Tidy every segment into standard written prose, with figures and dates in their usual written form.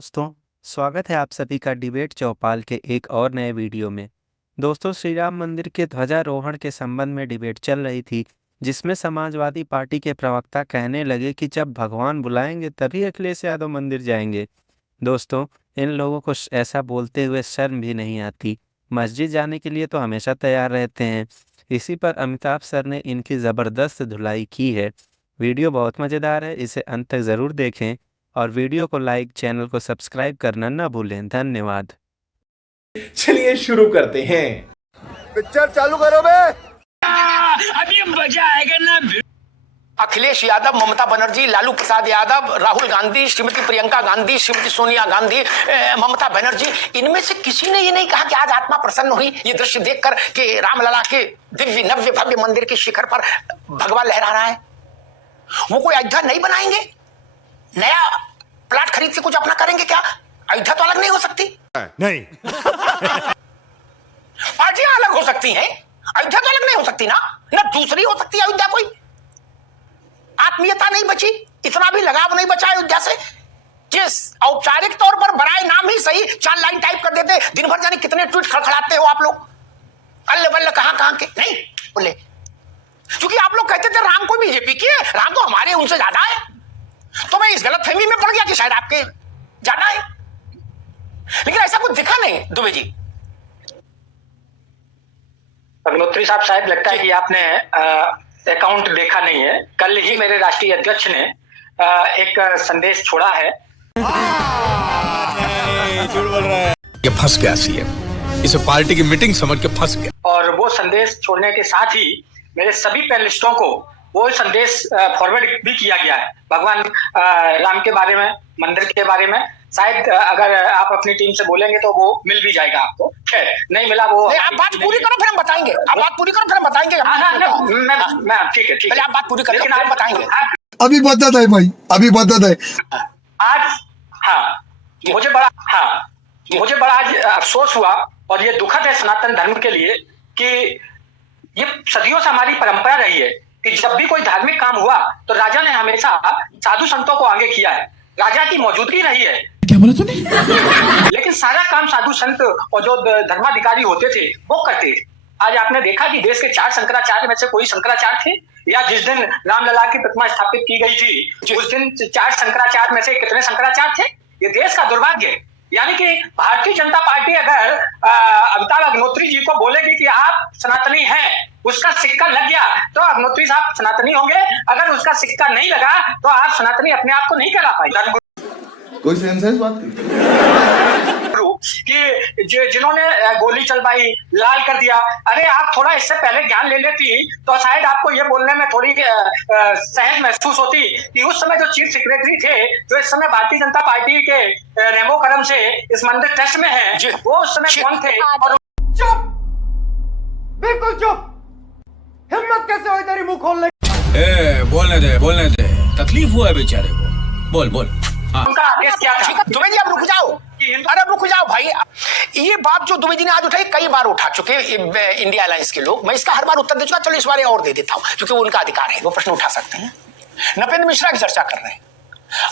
दोस्तों, स्वागत है आप सभी का डिबेट चौपाल के एक और नए वीडियो में। दोस्तों, श्री राम मंदिर के ध्वजारोहण के संबंध में डिबेट चल रही थी, जिसमें समाजवादी पार्टी के प्रवक्ता कहने लगे कि जब भगवान बुलाएंगे तभी अखिलेश यादव मंदिर जाएंगे। दोस्तों, इन लोगों को ऐसा बोलते हुए शर्म भी नहीं आती। मस्जिद जाने के लिए तो हमेशा तैयार रहते हैं। इसी पर अमिताभ सर ने इनकी ज़बरदस्त धुलाई की है। वीडियो बहुत मज़ेदार है, इसे अंत तक ज़रूर देखें और वीडियो को लाइक, चैनल को सब्सक्राइब करना न भूलें। धन्यवाद। चलिए शुरू करते हैं। पिक्चर चालू करो बे। अभी मजा आएगा ना। अखिलेश यादव, ममता बनर्जी, लालू प्रसाद यादव, राहुल गांधी, श्रीमती प्रियंका गांधी, श्रीमती सोनिया गांधी, ममता बनर्जी, इनमें से किसी ने ये नहीं कहा कि आज आत्मा प्रसन्न हुई ये दृश्य देखकर कि रामलला के दिव्य नव्य भव्य मंदिर के शिखर पर भगवा लहरा रहा है। वो कोई अयोध्या नहीं बनाएंगे, नया प्लाट खरीद के कुछ अपना करेंगे क्या? अयोध्या तो अलग नहीं हो सकती, नहीं। पार्टियां अलग हो सकती हैं, अयोध्या तो अलग नहीं हो सकती ना दूसरी हो सकती है अयोध्या। कोई आत्मीयता नहीं बची, इतना भी लगाव नहीं बचा अयोध्या से। जिस औपचारिक तौर पर बराए नाम ही सही 4 लाइन टाइप कर देते, दिन भर जाने कितने ट्वीट खड़खड़ाते हो आप लोग, अल्ले बल्ले कहां के नहीं बोले। क्योंकि आप लोग कहते थे राम को बीजेपी की है, राम तो हमारे उनसे ज्यादा है। तो मैं इस गलतफहमी में पड़ गया कि शायद आपके ज्यादा है, लेकिन ऐसा कुछ दिखा नहीं। दुबे जी, अग्निहोत्री साहब, शायद लगता है कि आपने अकाउंट देखा नहीं है। कल ही मेरे राष्ट्रीय अध्यक्ष ने एक संदेश छोड़ा है। झूठ बोल रहा है। ये फंस गया सीएम, इसे पार्टी की मीटिंग समझ के फंस गया। और वो संदेश छोड़ने के साथ ही मेरे सभी पैनलिस्टों को वो संदेश फॉरवर्ड भी किया गया है, भगवान राम के बारे में, मंदिर के बारे में। शायद अगर आप अपनी टीम से बोलेंगे तो वो मिल भी जाएगा आपको। खैर, नहीं मिला वो। आप बात पूरी करो फिर हम बताएंगे। आप बात पूरी करो फिर हम बताएंगे। मैं ठीक है। आप बात पूरी करो, लेकिन आप बताएंगे। अभी बता दे भाई, अभी बता दे। आज मुझे बड़ा आज अफसोस हुआ और ये दुखद है सनातन धर्म के लिए कि ये सदियों से हमारी परंपरा रही है कि जब भी कोई धार्मिक काम हुआ तो राजा ने हमेशा साधु संतों को आगे किया है। राजा की मौजूदगी रही है। क्या बोला तूने? लेकिन सारा काम साधु संत और जो धर्माधिकारी होते थे वो करते थे। आज आपने देखा कि देश के 4 शंकराचार्य में से कोई शंकराचार्य थे, या जिस दिन रामलला की प्रतिमा स्थापित की गई थी उस दिन 4 शंकराचार्य में से कितने शंकराचार्य थे? ये देश का दुर्भाग्य है। यानी कि भारतीय जनता पार्टी अगर अमिताभ अग्निहोत्री जी को बोलेगी कि आप सनातनी हैं, उसका सिक्का लग गया तो अग्निहोत्री साहब सनातनी होंगे। अगर उसका सिक्का नहीं लगा तो आप सनातनी अपने आप को नहीं कहला पाएंगे। कोई सेंस है इस बात की? कि जिन्होंने गोली चलवाई, लाल कर दिया, अरे आप थोड़ा इससे पहले ज्ञान ले लेती तो शायद आपको ये बोलने में थोड़ी सहज महसूस होती कि उस समय जो चीफ सेक्रेटरी थे, जो इस समय भारतीय जनता पार्टी के रेमो करम से इस मंदिर ट्रस्ट में हैं, वो उस समय कौन थे? और चुप, बिल्कुल चुप। हिम्मत कैसे हुई तेरी मुंह खोलने? बोलने दे, तकलीफ हुआ है बेचारे को। बोल। उनका आदेश क्या था? दुबे जी, अब रुक जाओ। अरे रुक जाओ भाई, ये बात जो दुबे जी ने आज उठाई कई बार उठा चुके इंडिया अलायंस के लोग। मैं इसका हर बार उत्तर दे चुका, चलो इस बार और दे देता हूं क्योंकि उनका अधिकार है, वो प्रश्न उठा सकते हैं। नपेंद्र मिश्रा की चर्चा कर रहे हैं,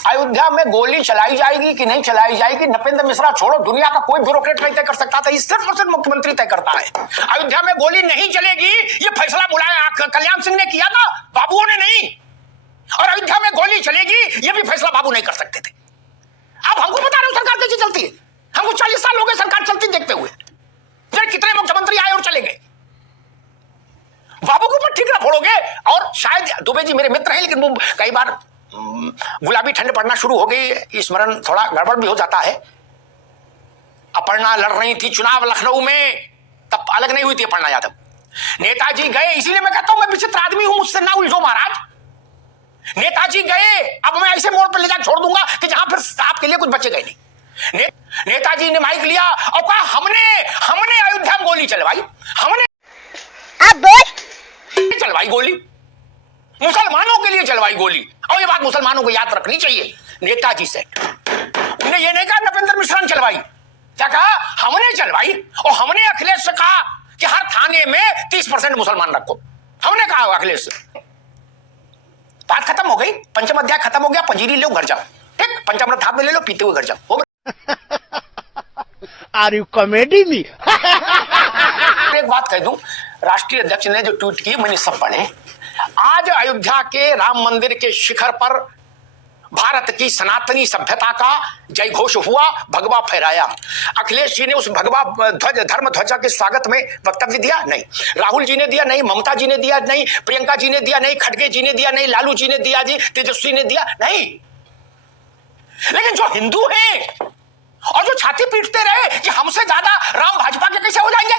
अयोध्या में गोली चलाई जाएगी कि नहीं चलाई जाएगी, नपेंद्र मिश्रा छोड़ो, दुनिया का कोई ब्यूरोक्रेट नहीं तय कर सकता था, 1% मुख्यमंत्री तय करता है। अयोध्या में गोली नहीं चलेगी ये फैसला बुलाया कल्याण सिंह ने किया था, बाबुओं ने नहीं। और अयोध्या में गोली चलेगी ये भी फैसला बाबू नहीं कर सकते थे। अब हमको बता रहे हो सरकार कैसे चलती है? हमको 40 साल हो गए सरकार चलती देखते हुए। कितने मुख्यमंत्री आए और चले गए। बाबू के ऊपर ठीक ना फोड़ोगे। और शायद दुबे जी मेरे मित्र हैं, लेकिन वो कई बार गुलाबी ठंड पड़ना शुरू हो गई, स्मरण थोड़ा गड़बड़ भी हो जाता है। अपर्णा लड़ रही थी चुनाव लखनऊ में, तब अलग नहीं हुई थी अपर्णा यादव। नेताजी गए, इसीलिए मैं कहता हूं मैं विचित्र आदमी हूं, मुझसे ना उलझो महाराज। नेताजी गए, अब मैं ऐसे मोड़ पर ले जाकर छोड़ दूंगा कि जहां फिर आपके लिए कुछ बचेगा ही नहीं। नेताजी ने माइक लिया और कहा हमने अयोध्या में गोली चलवाई, हमने चलवाई गोली, मुसलमानों के लिए चलवाई गोली। और ये बात मुसलमानों को याद रखनी चाहिए नेताजी से। उन्हें ये नहीं कहा नपेंद्र मिश्रा ने चलवाई, क्या कहा? हमने चलवाई। और हमने अखिलेश से कहा कि हर थाने में 30% मुसलमान रखो, हमने कहा अखिलेश से। बात खत्म हो गई, पंचम अध्याय खत्म हो गया, पंजीरी लो घर जाओ, ठीक, पंचामृत हाथ में ले लो, पीते हुए घर जाओ। Are you comedy me? एक बात कह दूं, राष्ट्रीय अध्यक्ष ने जो ट्वीट की मैंने सब पढ़े। आज अयोध्या के राम मंदिर के शिखर पर भारत की सनातनी सभ्यता का जय घोष हुआ, भगवा फहराया। अखिलेश जी ने उस भगवा ध्वज धर्म ध्वजा के स्वागत में वक्तव्य दिया? नहीं। राहुल जी ने दिया? नहीं। ममता जी ने दिया? नहीं। प्रियंका जी ने दिया? नहीं। खड़गे जी ने दिया? नहीं। लालू जी ने दिया? जी। तेजस्वी ने दिया? नहीं। लेकिन जो हिंदू हैं और जो छाती पीटते रहे कि हमसे ज्यादा राम भाजपा के कैसे हो जाएंगे,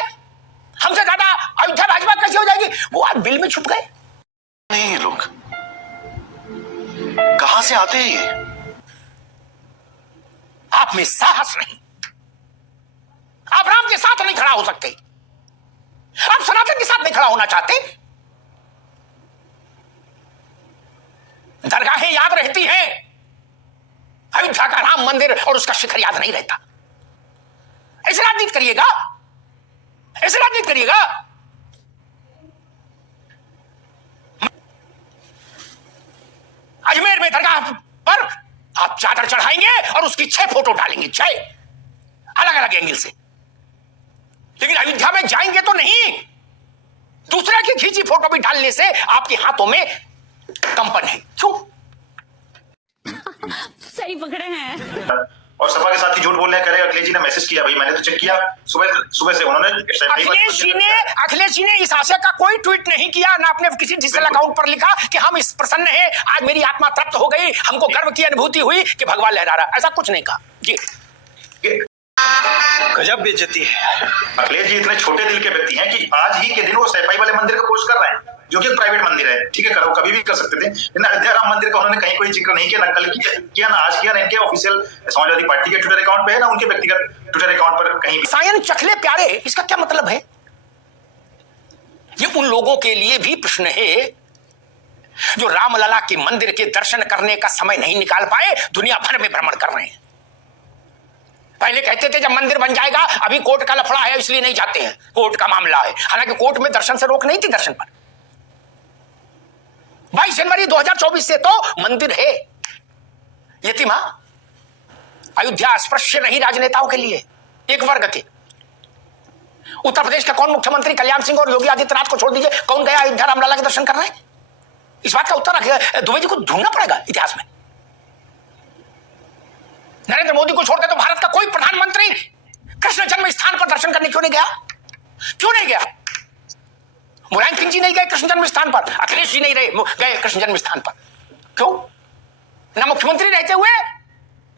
हमसे ज्यादा अयोध्या भाजपा कैसे हो जाएगी, वो आज बिल में छुप गए। नहीं, ये लोग कहां से आते हैं ये? आप में साहस नहीं, आप राम के साथ नहीं खड़ा हो सकते, आप सनातन के साथ नहीं खड़ा होना चाहते। दरगाहें याद रहती हैं, अयोध्या का राम मंदिर और उसका शिखर याद नहीं रहता। ऐसे राजनीति करिएगा, ऐसे राजनीति करिएगा। अजमेर में दरगाह पर आप चादर चढ़ाएंगे और उसकी 6 फोटो डालेंगे, 6 अलग अलग एंगल से। लेकिन अयोध्या में जाएंगे तो नहीं, दूसरे की खींची फोटो भी डालने से आपके हाथों में कंपन है। क्यों? सही पकड़े हैं। और सपा के साथ ही झूठ बोलने करेगा। अखिलेश जी ने मैसेज किया, भाई मैंने तो चेक किया सुबह से उन्होंने। अखिलेश जी ने इस आशय का कोई ट्वीट नहीं किया, ना अपने किसी डिजिटल अकाउंट पर लिखा कि हम इस प्रसन्न हैं, आज मेरी आत्मा तृप्त हो गई, हमको गर्व की अनुभूति हुई कि भगवान लहरा रहा। ऐसा कुछ नहीं कहा जी। गजब बेइज्जती है। अखिलेश जी इतने छोटे दिल के व्यक्ति हैं कि आज ही के दिन वो सैफई वाले मंदिर को पोस्ट कर रहे हैं, जो कि एक प्राइवेट मंदिर है। ठीक है, करो, कभी भी कर सकते थे, लेकिन अयोध्या राम मंदिर का उन्होंने कहीं कोई जिक्र नहीं किया, ना कल किया, ना आज किया, ना इनके ऑफिशियल समाजवादी पार्टी के ट्विटर अकाउंट पे है, ना उनके व्यक्तिगत ट्विटर अकाउंट पर कहीं भी। सायन चखले प्यारे, इसका क्या मतलब है? ये उन लोगों के लिए भी प्रश्न है जो रामलला के मंदिर के दर्शन करने का समय नहीं निकाल पाए, दुनिया भर में भ्रमण कर रहे हैं। पहले कहते थे जब मंदिर बन जाएगा, अभी कोर्ट का लफड़ा है इसलिए नहीं जाते हैं, कोर्ट का मामला है। हालांकि कोर्ट में दर्शन से रोक नहीं थी दर्शन पर। 22 जनवरी 2024 से तो मंदिर है। यतिमा अयोध्या स्पृश्य नहीं राजनेताओं के लिए, एक वर्ग के। उत्तर प्रदेश का कौन मुख्यमंत्री, कल्याण सिंह और योगी आदित्यनाथ को छोड़ दीजिए, कौन गया अयोध्या रामलला के दर्शन करने? इस बात का उत्तर दुबे जी को ढूंढना पड़ेगा इतिहास में। नरेंद्र मोदी को छोड़कर तो भारत का कोई प्रधानमंत्री कृष्ण जन्म स्थान पर दर्शन करने क्यों नहीं गया? क्यों नहीं गया? मुलायम सिंह जी नहीं गए कृष्ण जन्म स्थान पर, अखिलेश जी नहीं गए कृष्ण जन्म स्थान पर। क्यों? न मुख्यमंत्री रहते हुए,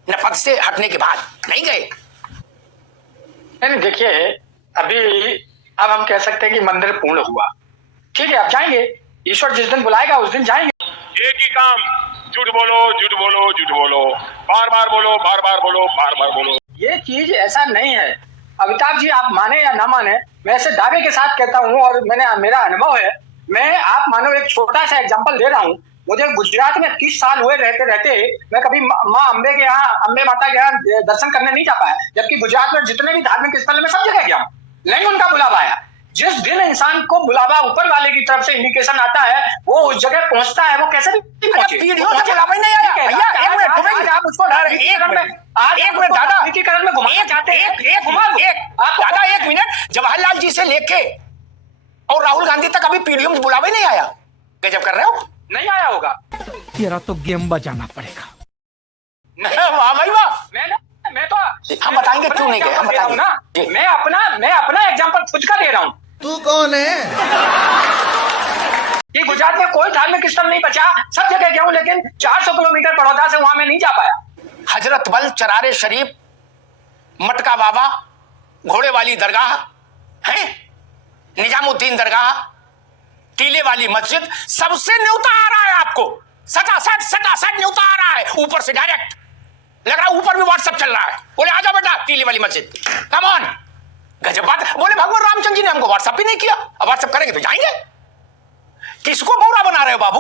न पद से हटने के बाद नहीं गए। नहीं देखिए, अभी अब हम कह सकते हैं कि मंदिर पूर्ण हुआ, ठीक है, अब जाएंगे, ईश्वर जिस दिन बुलाएगा उस दिन जाएंगे। एक ही काम, झूठ बोलो, झूठ बोलो, झूठ बोलो, बार बार बोलो, बार बार बोलो, बार बार बोलो। ये चीज ऐसा नहीं है। अमिताभ जी, आप माने या ना माने, मैं ऐसे दावे के साथ कहता हूँ और मेरा अनुभव है। मैं, आप मानो, एक छोटा सा एग्जांपल दे रहा हूँ। मुझे गुजरात में 30 साल हुए रहते मैं कभी माँ अम्बे के यहाँ, अम्बे माता के यहाँ दर्शन करने नहीं जा पाया, जबकि गुजरात में जितने भी धार्मिक स्थल है मैं सब जगह गया हूँ, नहीं उनका बुलावा आया। जिस दिन इंसान को बुलावा ऊपर वाले की तरफ से इंडिकेशन आता है, वो उस जगह पहुंचता है, वो कैसे भी पहुंचे। पीढ़ियों से बुलावा नहीं आया भैया। एक मिनट, आप उसको एक मिनट दादा, राजनीतिकरण में घुमाना चाहते हैं। दादा एक मिनट, जवाहरलाल जी से लेके और राहुल गांधी तक अभी पीढ़ियों में बुलावा नहीं आया। गजब कर रहे हो। नहीं आया होगा, तेरा तो गेम बजाना पड़ेगा। वाह भाई वाह। मैं तो हम बताएंगे क्यों नहीं गए, हम बताएंगे ना। मैं अपना एग्जांपल खुद का दे रहा हूँ। तू कौन है? ये गुजरात में कोई धार्मिक स्थल नहीं बचा, सब जगह गया हूँ, लेकिन 400 किलोमीटर बड़ौदा से वहां में नहीं जा पाया। हजरत बल, चरारे शरीफ, मटका बाबा, घोड़े वाली दरगाह है, निजामुद्दीन दरगाह, टीले वाली मस्जिद, सबसे न्योता आ रहा है आपको। सटा न्योता आ रहा है ऊपर से डायरेक्ट। लग रहा है ऊपर भी व्हाट्सएप चल रहा है, बोले आजा बेटा टीले वाली मस्जिद, कम ऑन। गजब बात। बोले भगवान रामचंद्र जी ने हमको व्हाट्सएप भी नहीं किया, अब व्हाट्सएप करेंगे तो जाएंगे। किसको बौरा बना रहे हो बाबू?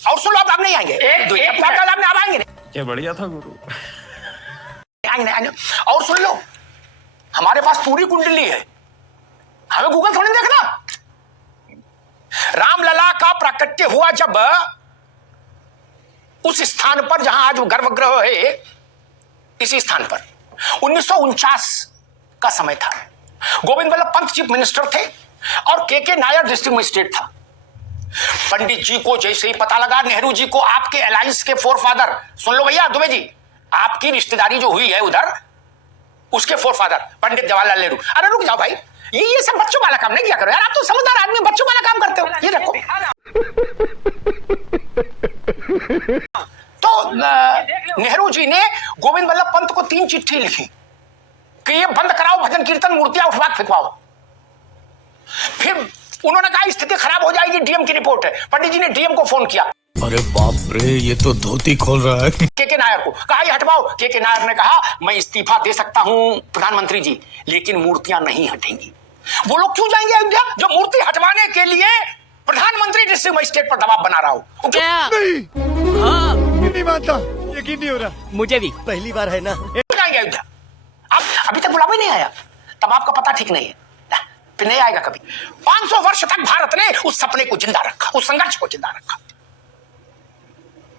और सुन लो, आप नहीं आएंगे, आप आएंगे। क्या बढ़िया था गुरु। आएंगे। और सुन लो, हमारे पास पूरी कुंडली है, हमें गूगल थोड़ी देखना। रामलला का प्राकट्य हुआ जब उस स्थान पर जहां आज गर्भगृह है, इसी स्थान पर 1949 का समय था। गोविंद वल्लभ पंत चीफ मिनिस्टर थे और के नायर डिस्ट्रिक्ट मजिस्ट्रेट था। पंडित जी को जैसे ही पता लगा नेहरू जी को आपके अलायंस के फोरफादर, सुन लो भैया दुबे जी, आपकी रिश्तेदारी जो हुई है उधर, उसके फोरफादर पंडित जवाहरलाल नेहरू। अरे रुक जाओ भाई, ये सब बच्चों वाला काम नहीं किया करो यार, आप तो समझदार आदमी, बच्चों वाला काम करते हो। ये रखो। तो नेहरू जी ने गोविंद वल्लभ पंत को 3 चिट्ठी लिखी कि ये बंद कराओ भजन कीर्तन, मूर्तियां उठवा के फेंकवाओ। फिर उन्होंने कहा स्थिति खराब हो जाएगी, डीएम की रिपोर्ट है। पंडित जी ने डीएम को फोन किया। अरे बाप रे, ये तो धोती खोल रहा है। के नायर को कहा ये हटवाओ। के नायर ने कहा मैं इस्तीफा दे सकता हूं प्रधानमंत्री जी, लेकिन मूर्तियां नहीं हटेंगी। वो लोग क्यों जाएंगे अयोध्या जो मूर्ति हटवाने के लिए प्रधानमंत्री डिस्ट्रिक्ट मजिस्ट्रेट पर दबाव बना रहा हो? नहीं मानता, यकीन नहीं हो रहा मुझे भी, पहली बार है ना। जाएंगे अयोध्या। अब अभी तक बुलावा नहीं आया, तब आपका पता ठीक नहीं है, फिर नहीं आएगा कभी। 500 वर्ष तक भारत ने उस सपने को जिंदा रखा, उस संघर्ष को जिंदा रखा।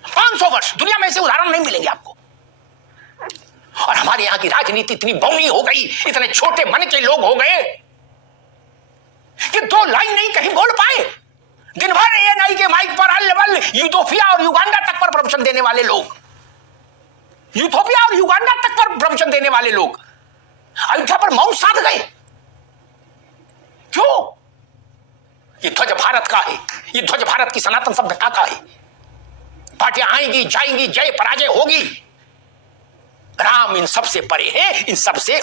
500 वर्ष, दुनिया में ऐसे उदाहरण नहीं मिलेंगे आपको। और हमारे यहां की राजनीति इतनी बौनी हो गई, इतने छोटे मन के लोग हो गए कि 2 लाइन नहीं कहीं बोल पाए। दिन भर एएनआई के माइक पर अल-लेवल यूथोपिया और युगांडा तक पर प्रवचन देने वाले लोग, यूथोपिया और युगांडा तक पर प्रवचन देने वाले लोग अयोध्या पर मौन साध गए। क्यों? ये ध्वज भारत का है, ये ध्वज भारत की सनातन सभ्यता का है। पार्टियां आएंगी जाएंगी, जय पराजय होगी, राम इन सबसे परे है, इन सबसे।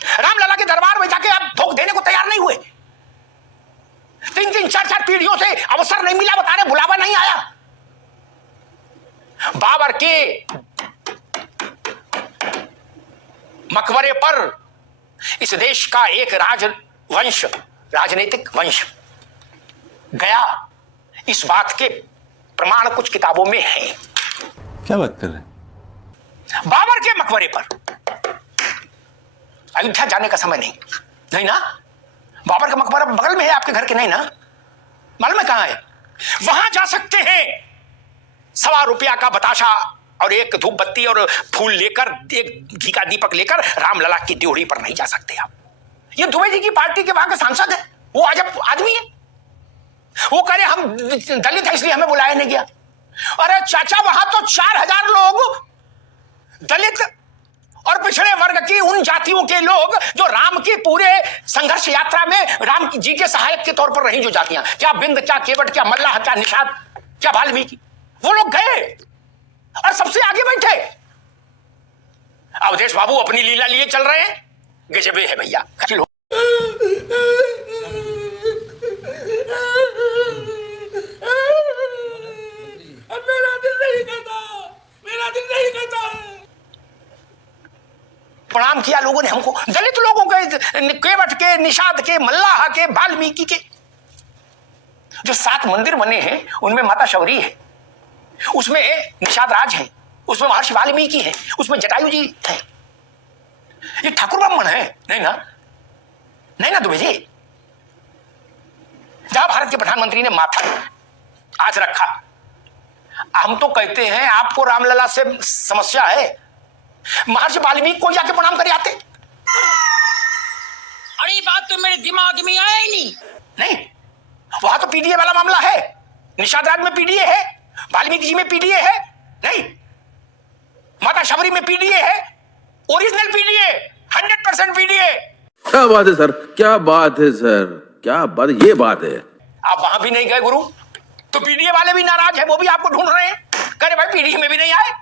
रामलला के दरबार में जाके आप भोग देने को तैयार नहीं हुए। 3-3, 4-4 पीढ़ियों से अवसर नहीं मिला, बता रहे बुलावा नहीं आया। बाबर के मकबरे पर इस देश का एक राजवंश, राजनीतिक वंश गया, इस बात के प्रमाण कुछ किताबों में है। क्या बात कर रहे हैं? बाबर के मकबरे पर अयोध्या जाने का समय नहीं ना। बाबर का मकबरा बगल में है आपके घर के, नहीं ना? मालूम है कहां है? वहां जा सकते हैं। ₹1.25 का बताशा और एक धूप बत्ती और फूल लेकर, एक घी का दीपक लेकर रामलला की ड्योढ़ी पर नहीं जा सकते आप। ये दुबे जी की पार्टी के वहां के सांसद है, वो अजब आदमी है। वो कह रहे हम दलित है इसलिए हमें बुलाया नहीं गया। अरे चाचा, वहां तो 4000 लोग दलित और पिछड़े वर्ग की उन जातियों के लोग जो राम की पूरे संघर्ष यात्रा में राम जी के सहायक के तौर पर रही, जो जातियां, क्या बिंद, क्या केवट, क्या मल्लाह, क्या निषाद, क्या वाल्मीकि, वो लोग गए और सबसे आगे बैठे। अवधेश बाबू अपनी लीला लिए चल रहे हैं। गजबे है भैया। मेरा दिल नहीं करता, मेरा दिल नहीं करता। प्रणाम किया लोगों ने हमको, दलित लोगों के, केवट के, निषाद के, मल्लाह के, वाल्मीकि के। जो 7 मंदिर बने हैं उनमें माता शबरी है, उसमें निषाद राज है, उसमें महर्षि वाल्मीकि है, उसमें जटायु जी है। ये ठाकुर ब्राह्मण है, नहीं ना? नहीं ना दुबे जी? जहां भारत के प्रधानमंत्री ने माथा आज रखा, हम तो कहते हैं आपको रामलला से समस्या है, महर्षि वाल्मीकि को जाके प्रणाम कर आते। अरे बात तो मेरे दिमाग में आया ही नहीं। वहां तो पीडीए वाला मामला है, निषाद राज में पीडीए है, वाल्मीकि जी में पीडीए है, नहीं माता शबरी में पीडीए है, ओरिजिनल पीडीए, 100% पीडीए। क्या बात है सर, क्या बात है सर, क्या बात, ये बात है। आप वहां भी नहीं गए गुरु, तो पीडीए वाले भी नाराज है, वो भी आपको ढूंढ रहे हैं, कह रहे भाई पीडीए में भी नहीं आए।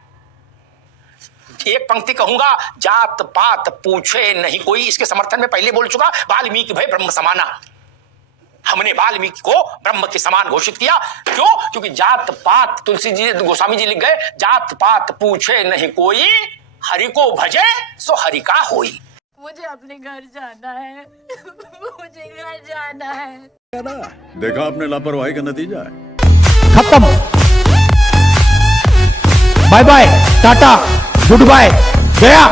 एक पंक्ति कहूंगा, जात पात पूछे नहीं कोई, इसके समर्थन में पहले बोल चुका, वाल्मीकि भय ब्रह्म समाना। हमने वाल्मीकि को ब्रह्म के समान घोषित किया। क्यों? क्योंकि जात पात, तुलसी जी, गोस्वामी जी लिख गए, जात पात पूछे नहीं कोई, हरि को भजे सो हरि का होई। मुझे अपने घर जाना है, मुझे घर जाना है। देखा आपने लापरवाही का नतीजा है। खत्म, bye bye, tata, goodbye, गया।